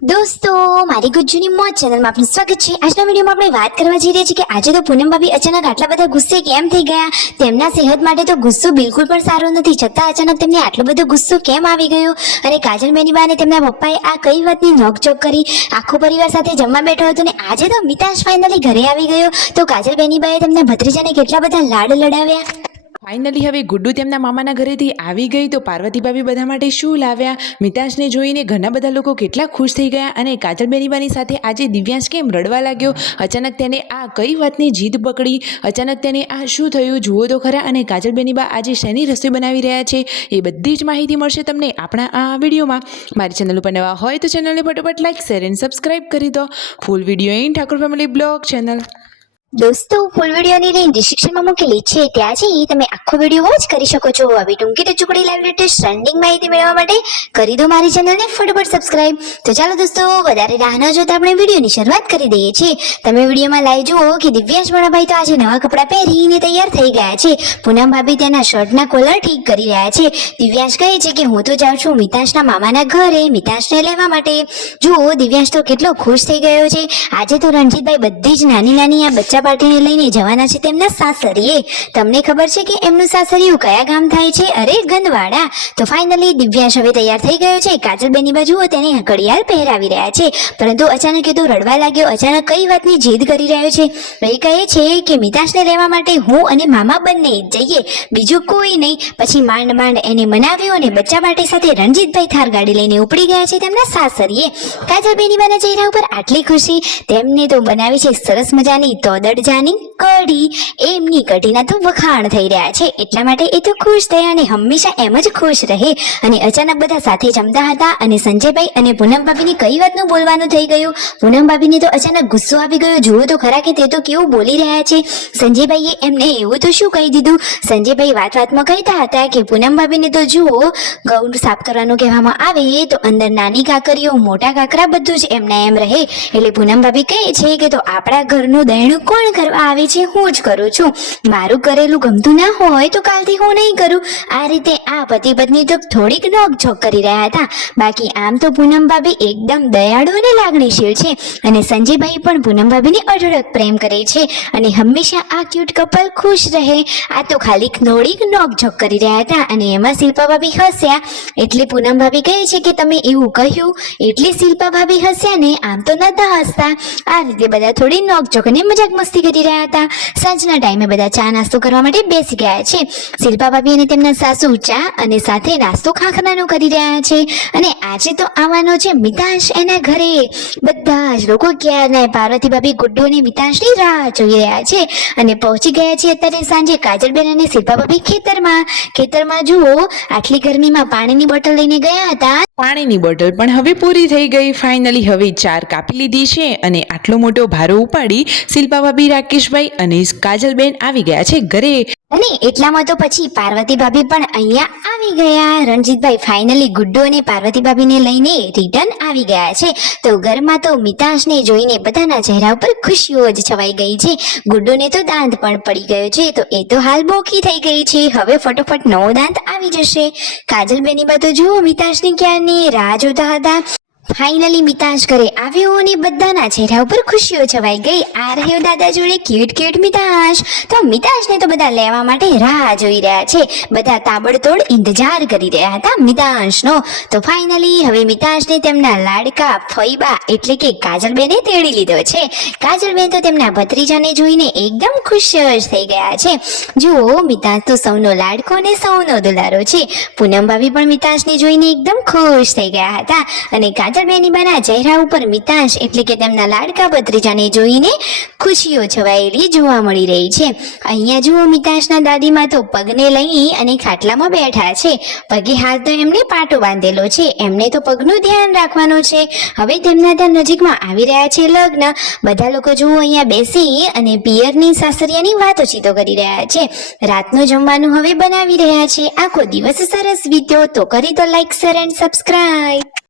દોસ્તો, મારી ગુજ્જુની મોજ ચેનલમાં આપનું સ્વાગત છે। આજના વિડીયોમાં આપણે વાત કરવા જઈ રહ્યા છીએ કે આજે તો પૂનમ ભાભી અચાનક આટલા બધા ગુસ્સે કેમ થઈ ગયા। તેમના સેહત માટે તો ગુસ્સો બિલકુલ પણ સારો નથી, છતાં અચાનક તેમને આટલો બધો ગુસ્સો કેમ આવી ગયો। અને કાજલ બેનીબા અને તેમના પપ્પાએ આ કઈ વાતની નોકઝોક કરી। આખો પરિવાર સાથે જમવા બેઠો હતો ને આજે તો મિતાશ ફાઇનલી ઘરે આવી ગયો। તો કાજલ બેનીબાએ તેમના ભત્રીજાને કેટલા બધા લાડ લડાવ્યા। ફાઇનલી હવે ગુડ્ડુ તેમના મામાના ઘરેથી આવી ગઈ તો પાર્વતી ભાભી બધા માટે શું લાવ્યા, મિતાશને જોઈને ઘણા બધા લોકો કેટલા ખુશ થઈ ગયા। અને કાજલ બેનીબાની સાથે આજે દિવ્યાંશ કેમ રડવા લાગ્યો, અચાનક તેને આ કઈ વાતની જીદ પકડી, અચાનક તેને આ શું થયું જુઓ તો ખરા। અને કાજલ બેનીબા આજે શેની રસોઈ બનાવી રહ્યા છે એ બધી જ માહિતી મળશે તમને આપણા આ વિડીયોમાં। મારી ચેનલ ઉપર નવા હોય તો ચેનલને ફટોફટ લાઈક શેર એન્ડ સબસ્ક્રાઈબ કરી દો। Full video in Thakor family blog channel. દોસ્તો, ફૂલ વિડીયોની લિંક ડિસ્ક્રિપ્શનમાં મૂકેલી છે, ત્યાંથી તમે આખો વિડીયો વોચ કરી શકો છો। આવી ટૂંકી ટચુકડી લાઈવ લેટેસ્ટ ટ્રેન્ડિંગ માહિતી મેળવવા માટે કરી દો મારી ચેનલને ફટાફટ સબસ્ક્રાઇબ। તો ચાલો દોસ્તો, વધારે રાહ ન જોતા આપણે વિડીયોની શરૂઆત કરી દઈએ છીએ। તમે વિડીયોમાં લાઈવ જુઓ કે દિવ્યાંશ ભાઈ તો આજે નવા કપડાં પહેરીને તૈયાર થઈ ગયા છે। પૂનમ ભાભી તેના શર્ટના કોલર ઠીક કરી રહ્યા છે। દિવ્યાંશ કહે છે કે હું તો જાઉં છું મિતાશના મામાના ઘરે મિતાશને લેવા માટે। જુઓ, દિવ્યાંશ તો કેટલો ખુશ થઈ ગયો છે। આજે તો રણજીતભાઈ બધી જ નાની નાની આ બચ્ચા પાર્ટીને લઈને જવાના છે તેમના સાસરીએ। તમને ખબર છે કે એમનું સાસરિયું કયા ગામ થાય છે? અરે, ગંદવાડા। તો ફાઇનલી દિવ્યાંશ હવે તૈયાર થઈ ગયો છે। કાજલ બેનીબા જુઓ તેને ઘડિયાળ પહેરાવી રહ્યા છે, પરંતુ અચાનક એ તો રડવા લાગ્યો। અચાનક કઈ વાતની જીદ કરી રહ્યો છે? એ કહે છે કે મિતાશને લેવા માટે હું અને મામા બંને જઈએ, બીજું કોઈ નહીં। પછી માંડ માંડ એને મનાવ્યો અને બચ્ચા પાર્ટી સાથે રણજીતભાઈ થાર ગાડી લઈને ઉપડી ગયા છે તેમના સાસરીએ। કાજલ બેનીબાના ચહેરા ઉપર આટલી ખુશી, તેમને તો બનાવી છે સરસ મજાની તોદડજાની કઢી। એમની કઢીના તો વખાણ થઈ રહ્યા છે, એટલા માટે એ તો ખુશ થયા અને હંમેશા એમ જ ખુશ રહે। અને અચાનક બધા સાથે જમતા હતા અને સંજયભાઈ અને પૂનમ ભાભીને કઈ વાતનું બોલવાનું થઈ ગયું। પૂનમ ભાભીને તો અચાનક ગુસ્સો આવી ગયો, જુઓ તો ખરા કે તે તો કેવું બોલી રહ્યા છે। સંજયભાઈએ એમને એવું તો શું કહી દીધું? સંજયભાઈ વાતમાં કહેતા હતા કે પૂનમ ભાભીને તો જુઓ, ગૌણ સાફ કરવાનું કહેવામાં આવે તો અંદર નાની કાકરીઓ મોટા કાકરા બધું જ એમના એમ રહે। એટલે પૂનમ ભાભી કહે છે કે તો આપણા ઘરનું દહેણું કોણ કરવા આવે છે? હું જ કરું છું। મારું કરેલું ગમતું ના હોય તો કાલથી હું નહીં કરું। આ રીતે આ પતિ પત્ની તો થોડીક નોકઝોક કરી રહ્યા હતા। બાકી આમ તો પૂનમ ભાભી એકદમ દયાળુ અને લાગણીશીલ છે અને સંજયભાઈ પણ પૂનમ ભાભીને અઢળક પ્રેમ કરે છે અને હંમેશા આ ક્યુટ કપલ ખુશ રહે। આ તો ખાલી થોડીક નોકઝોક કરી રહ્યા હતા અને એમાં શિલ્પા ભાભી હસ્યા, એટલે પૂનમ ભાભી કહે છે કે તમે એવું કહ્યું એટલે શિલ્પા ભાભી હસ્યા ને, આમ તો નતા હસતા। આ રીતે બધા થોડી નોકઝોક અને મજાક મસ્તી કરી રહ્યા હતા। સાંજના ટાઈમે બધા ચા નાસ્તો કરવા માટે બેસી ગયા છે। શિલ્પા ભાભી અને તેમના સાસુ ચા અને સાથે નાસ્તો ખાખરાનો કરી રહ્યા છે। અને આજે તો આવવાનો છે મિતાશ એના ઘરે। બધા જ લોકો ક્યારના પાર્વતી ભાભી ગુડ્ડુ અને મિતાશની રાહ જોઈ રહ્યા છે અને પહોંચી ગયા છે અત્યારે સાંજે કાજલબેન અને શિલ્પા ભાભી ખેતરમાં જુઓ, આટલી ગરમીમાં પાણીની બોટલ લઈને ગયા હતા। પાણીની બોટલ પણ હવે પૂરી થઈ ગઈ। ફાઇનલી હવે 4 કાપી લીધી છે અને આટલો મોટો ભારો ઉપાડી શિલ્પા ભાભી, રાકેશભાઈ અને કાજલબેન આવી ગયા છે ઘરે। અને એટલામાં તો પછી પાર્વતી ભાભી પણ અહીંયા આવી ગયા। રણજીતભાઈ ફાઇનલી ગુડ્ડુ અને પાર્વતી ભાભીને લઈને રિટર્ન આવી ગયા છે। તો ઘરમાં તો મિતાશને જોઈને બધાના ચહેરા ઉપર ખુશીઓ જ છવાઈ ગઈ છે। ગુડ્ડુને તો દાંત પણ પડી ગયો છે, તો એ તો હાલ બોકી થઈ ગઈ છે। હવે ફટોફટ નવો દાંત આવી જશે। કાજલ બેનીબા તો જુઓ મિતાશની ક્યારની રાહ જોતા હતા। ફાઇનલી મિતાશ ઘરે આવ્યો અને બધાના ચહેરા ઉપર ખુશીઓ છવાઈ ગઈ। આ રહ્યો દાદા જોડે ક્યુટ મિતાશ। તો મિતાશને તો બધા લેવા માટે રાહ જોઈ રહ્યા છે, બધા તાબડતોડ ઇંતજાર કરી રહ્યા હતા મિતાશનો। તો ફાઇનલી હવે મિતાશને તેમના લાડકા ફઈબા એટલે કે કાજલબેને તેડી લીધો છે। કાજલબેન તો તેમના ભત્રીજાને જોઈને એકદમ ખુશ થઈ ગયા છે। જુઓ, મિતાશ તો સૌનો લાડકો અને સૌનો દુલારો છે। પૂનમ ભાભી પણ મિતાશને જોઈને એકદમ ખુશ થઈ ગયા હતા અને કાજલ બેનીબાના ચહેરા ઉપર મિતાશ એટલે કે તેમના લાડકા ભત્રીજાને જોઈને ખુશીઓ છવાયેલી જોવા મળી રહી છે। અહીંયા જુઓ, મિતાશના દાદીમાં તો પગને લઈ અને ખાટલામાં બેઠા છે। પગે હાલ તો એમને પાટો બાંધેલો છે, એમને તો પગનું ધ્યાન રાખવાનું છે। હવે તેમના ત્યાં નજીકમાં આવી રહ્યા છે લગ્ન। બધા લોકો જુઓ અહીંયા બેસી અને પિયરની સાસરિયાની વાતોચીતો કરી રહ્યા છે। રાતનું જમવાનું હવે બનાવી રહ્યા છે। આખો દિવસ સરસ વીત્યો, તો કરી દો લાઈક શેર એન્ડ સબસ્ક્રાઇબ।